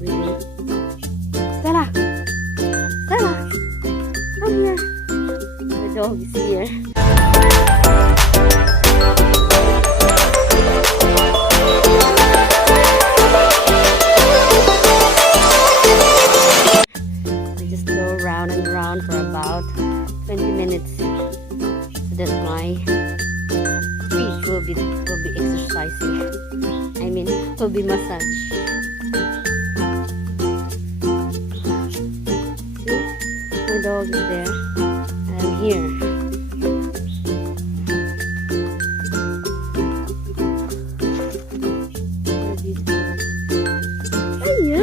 Really? Stella! Stella! Come here! The dog is here. We just go round and round for about 20 minutes so that my feet will be exercising. I mean, will be massage. My dog is there. And I'm here. Hiya,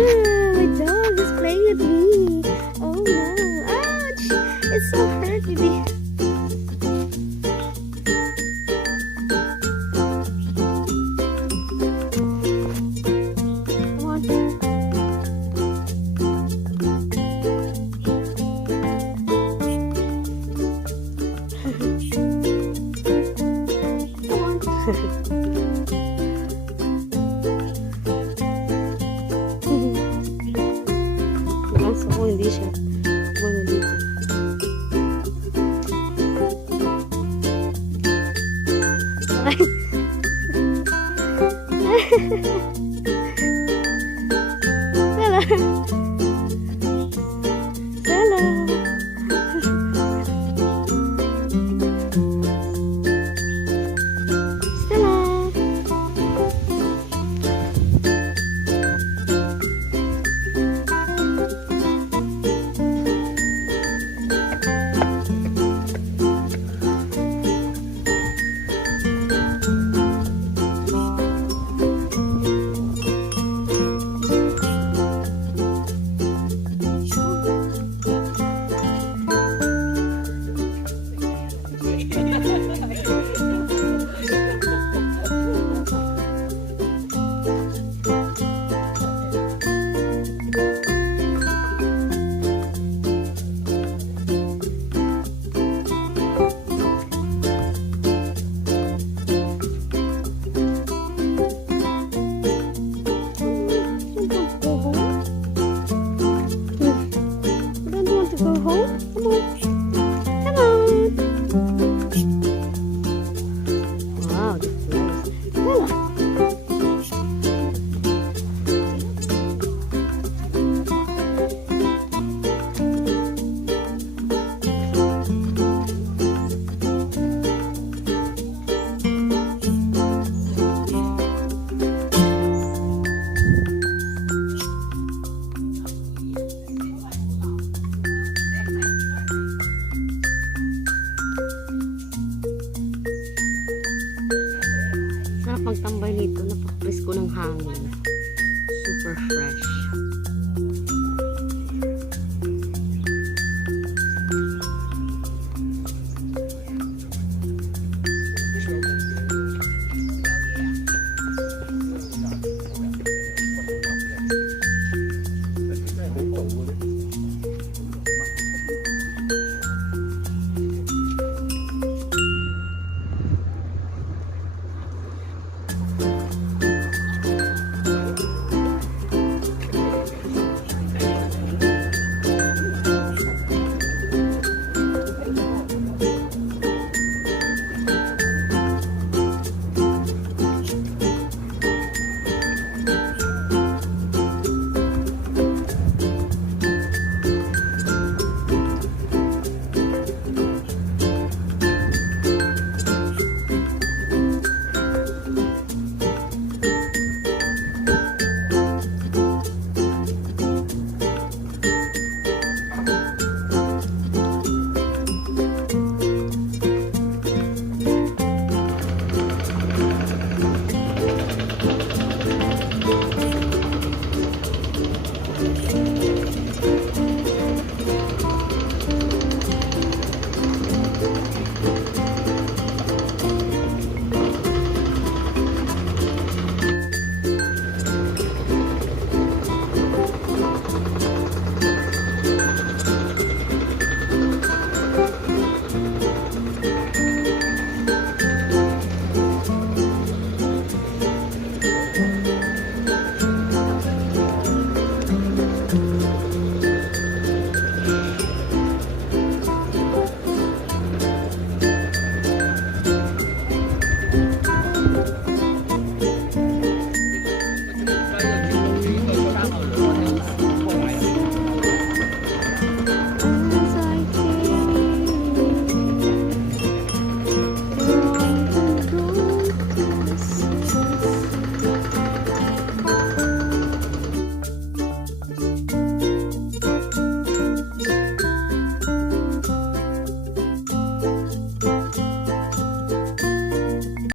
my dog is playing with me. Oh no, ouch! It's so hurt, baby. Masuk ko hindi siya wala dito. Ay. Stella. Stella. Go home? Come on. Come on. Wow, that's nice. Stella. Sarap magtambay nito, napaka-presko ng hangin. Super fresh.